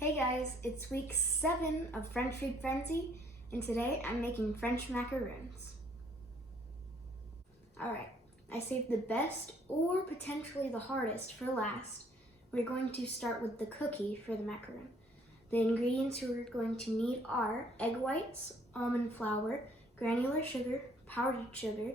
Hey guys, it's week 7 of French Food Frenzy, and today I'm making French macaroons. Alright, I saved the best or potentially the hardest for last. We're going to start with the cookie for the macaroon. The ingredients we're going to need are egg whites, almond flour, granular sugar, powdered sugar,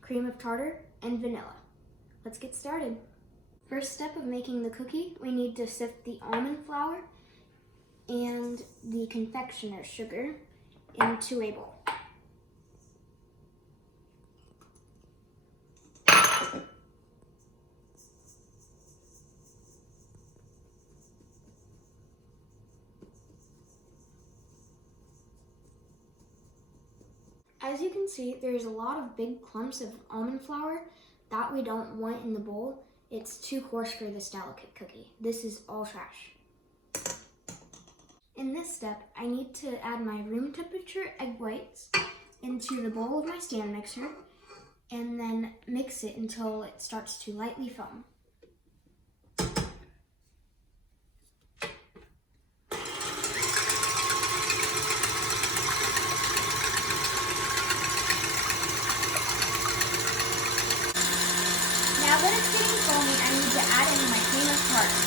cream of tartar, and vanilla. Let's get started. First step of making the cookie, we need to sift the almond flour and the confectioner's sugar into a bowl. As you can see, there's a lot of big clumps of almond flour that we don't want in the bowl. It's too coarse for this delicate cookie. This is all trash. In this step, I need to add my room temperature egg whites into the bowl of my stand mixer and then mix it until it starts to lightly foam. Now that it's getting foamy, I need to add in my cream of tartar.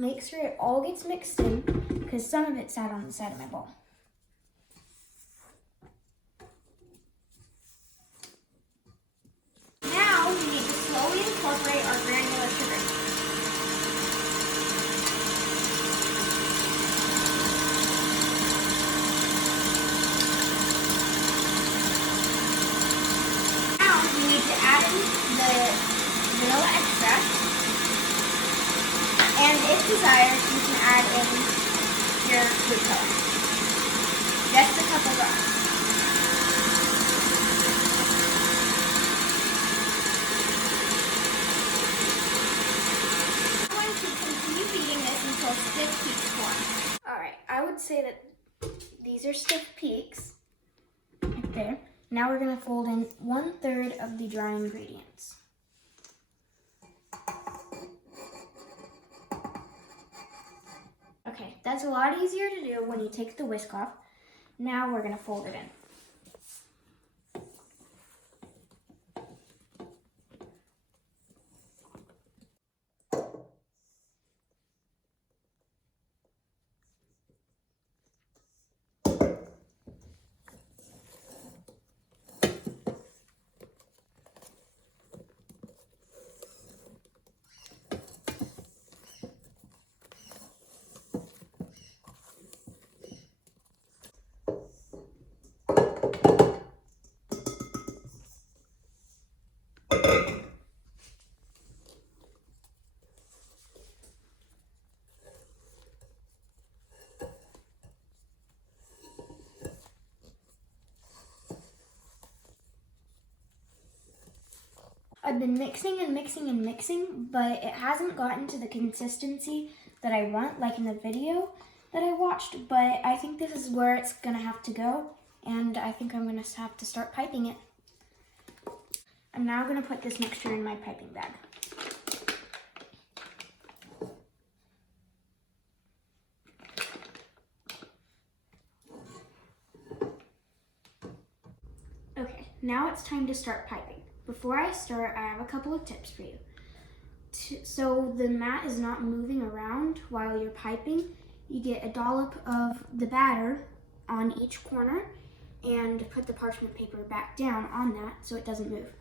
Make sure it all gets mixed in because some of it sat on the side of my bowl. Now we need to slowly incorporate our granular sugar. Now we need to add in the vanilla extract. And if desired, you can add in your food color. Just a couple drops. I'm going to continue beating this until stiff peaks form. Alright, I would say that these are stiff peaks, right there. Now we're going to fold in 1/3 of the dry ingredients. Okay, that's a lot easier to do when you take the whisk off. Now we're going to fold it in. I've been mixing and mixing and mixing, but it hasn't gotten to the consistency that I want, like in the video that I watched, but I think this is where it's gonna have to go, and I think I'm gonna have to start piping it. I'm now gonna put this mixture in my piping bag. Okay, now it's time to start piping. Before I start, I have a couple of tips for you. So the mat is not moving around while you're piping, you get a dollop of the batter on each corner and put the parchment paper back down on that so it doesn't move.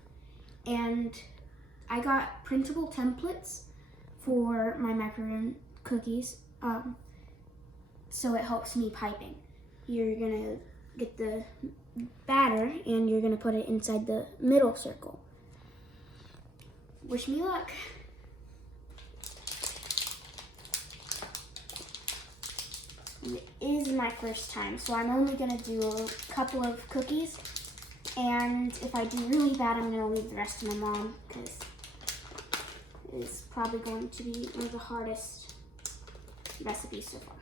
And I got printable templates for my macaroon cookies, so it helps me piping. You're gonna get the batter and you're gonna put it inside the middle circle. Wish me luck. It is my first time, so I'm only gonna do a couple of cookies, and if I do really bad, I'm gonna leave the rest to my mom because it is probably going to be one of the hardest recipes so far.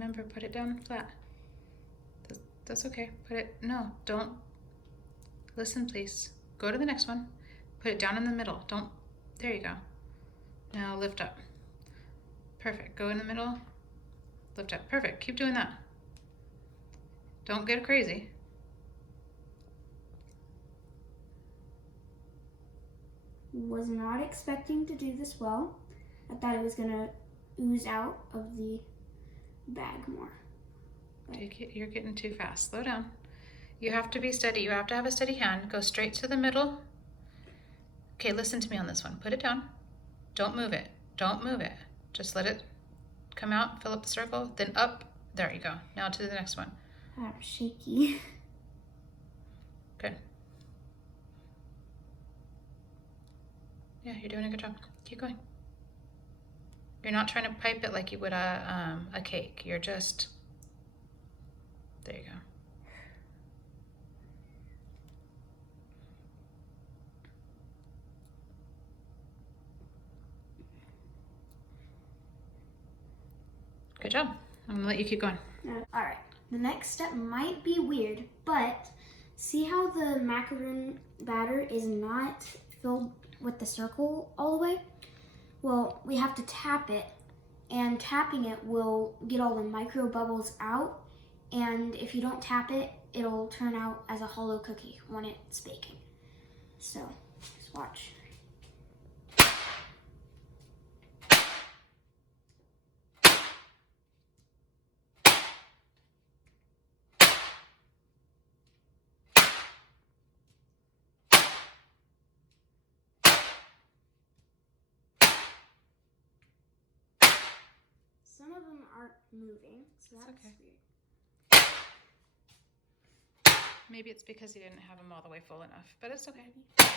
Remember, put it down flat. That's okay. Put it, no, don't. Listen, please. Go to the next one. Put it down in the middle. Don't, there you go. Now lift up. Perfect. Go in the middle. Lift up. Perfect. Keep doing that. Don't get crazy. Was not expecting to do this well. I thought it was gonna ooze out of the bag more. You're getting too fast. Slow down. You have to be steady. You have to have a steady hand. Go straight to the middle. Okay, listen to me on this one. Put it down. Don't move it. Don't move it. Just let it come out, fill up the circle, then up. There you go. Now to the next one. I'm shaky. Good. Yeah, you're doing a good job. Keep going. You're not trying to pipe it like you would a cake. You're just, there you go. Good job. I'm gonna let you keep going. All right. The next step might be weird, but see how the macaron batter is not filled with the circle all the way? Well, we have to tap it, and tapping it will get all the micro bubbles out, and if you don't tap it, it'll turn out as a hollow cookie when it's baking. So, just watch. Some of them aren't moving, so that's okay. weird. Maybe it's because you didn't have them all the way full enough, but it's okay. That's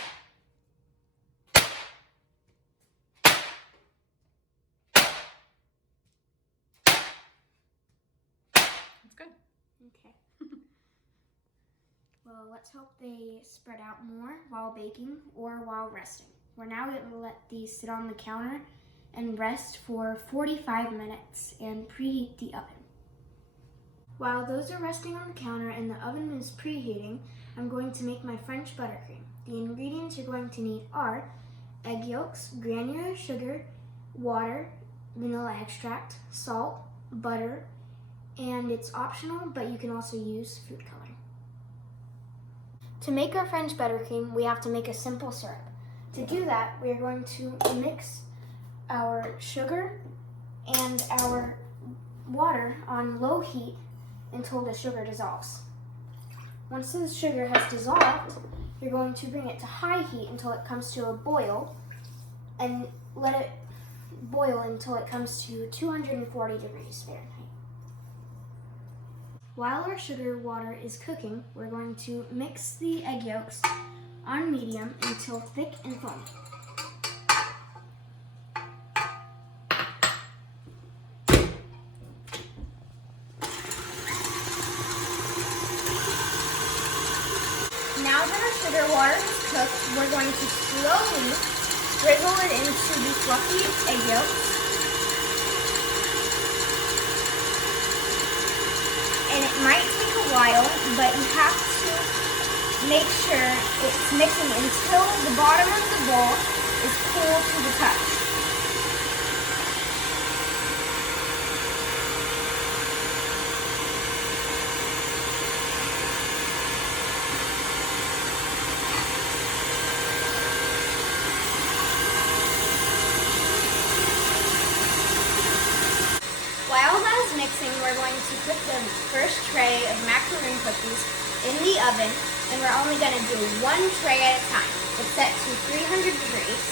good. Okay. Well, let's hope they spread out more while baking or while resting. We're now going to let these sit on the counter and rest for 45 minutes and preheat the oven. While those are resting on the counter and the oven is preheating, I'm going to make my French buttercream. The ingredients you're going to need are egg yolks, granular sugar, water, vanilla extract, salt, butter, and it's optional, but you can also use food coloring. To make our French buttercream, we have to make a simple syrup. To do that, we are going to mix our sugar and our water on low heat until the sugar dissolves. Once the sugar has dissolved, you're going to bring it to high heat until it comes to a boil and let it boil until it comes to 240 degrees Fahrenheit. While our sugar water is cooking, we're going to mix the egg yolks on medium until thick and foamy. Now that our sugar water is cooked, we're going to slowly drizzle it into the fluffy egg yolks. And it might take a while, but you have to make sure it's mixing until the bottom of the bowl is cool to the touch. While that is mixing, we're going to put the first tray of macaroon cookies in the oven, and we're only going to do one tray at a time. It's set to 300 degrees.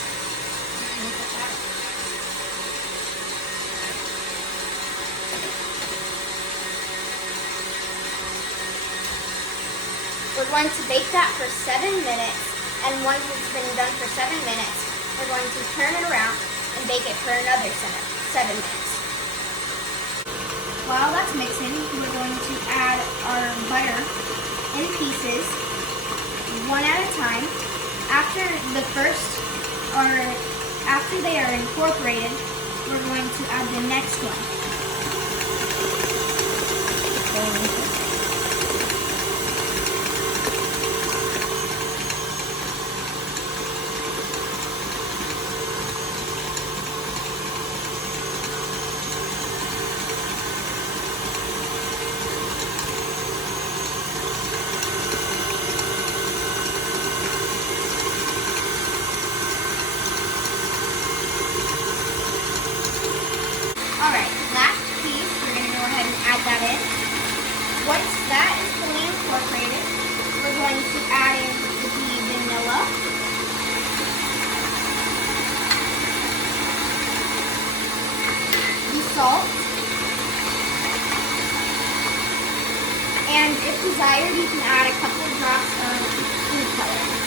We're going to bake that for 7 minutes, and once it's been done for 7 minutes, we're going to turn it around and bake it for another 7 minutes. While that's mixing, we're going to add our butter in pieces, one at a time. After they are incorporated, we're going to add the next one. butter into it. Alright, last piece, we're going to go ahead and add that in. Once that is fully incorporated, we're going to add in the vanilla. The salt. And if desired, you can add a couple of drops of food coloring.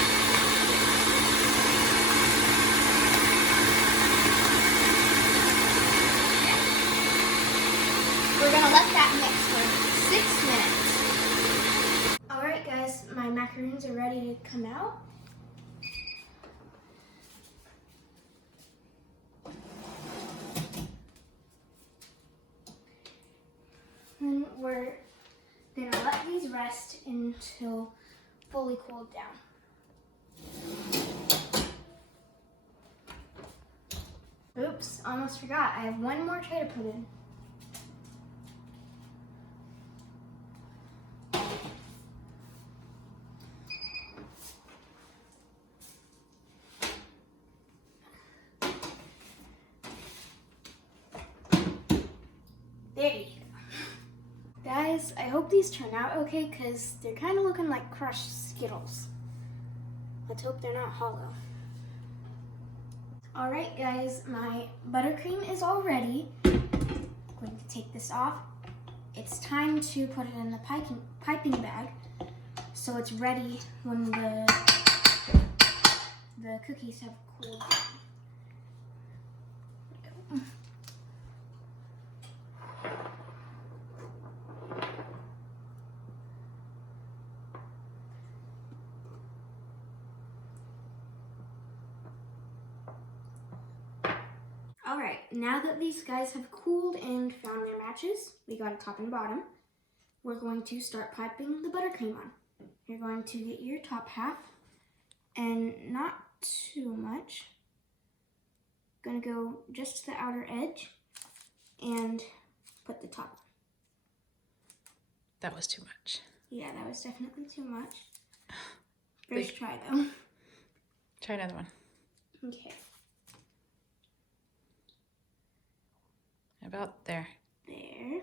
We're gonna let that mix for 6 minutes. Alright guys, my macaroons are ready to come out. And we're gonna let these rest until fully cooled down. Oops, almost forgot. I have one more tray to put in. There you go. Guys, I hope these turn out okay because they're kind of looking like crushed Skittles. Let's hope they're not hollow. Alright guys, my buttercream is all ready. I'm going to take this off. It's time to put it in the piping bag so it's ready when the cookies have cooled down. Alright, now that these guys have cooled and found their matches, we got a top and bottom, we're going to start piping the buttercream on. You're going to get your top half, and not too much. Gonna go just to the outer edge, and put the top on. That was too much. Yeah, that was definitely too much. First try though. Try another one. Okay. About there. There.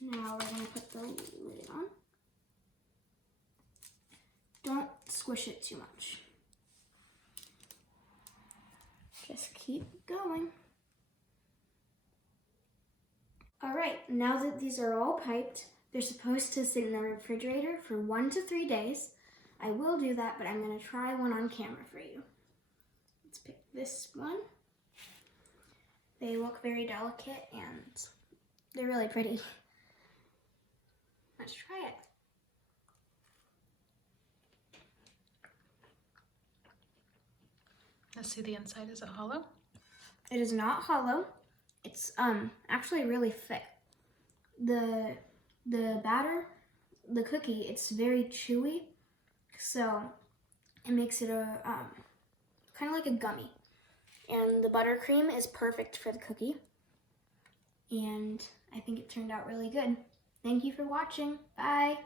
Now we're going to put the lid on. Don't squish it too much. Just keep going. Alright, now that these are all piped, they're supposed to sit in the refrigerator for 1 to 3 days. I will do that, but I'm going to try one on camera for you. Let's pick this one. They look very delicate and they're really pretty. Let's try it. Let's see the inside. Is it hollow? It is not hollow. It's actually really thick. The batter, the cookie, it's very chewy, so it makes it a kind of like a gummy. And the buttercream is perfect for the cookie. And I think it turned out really good. Thank you for watching. Bye.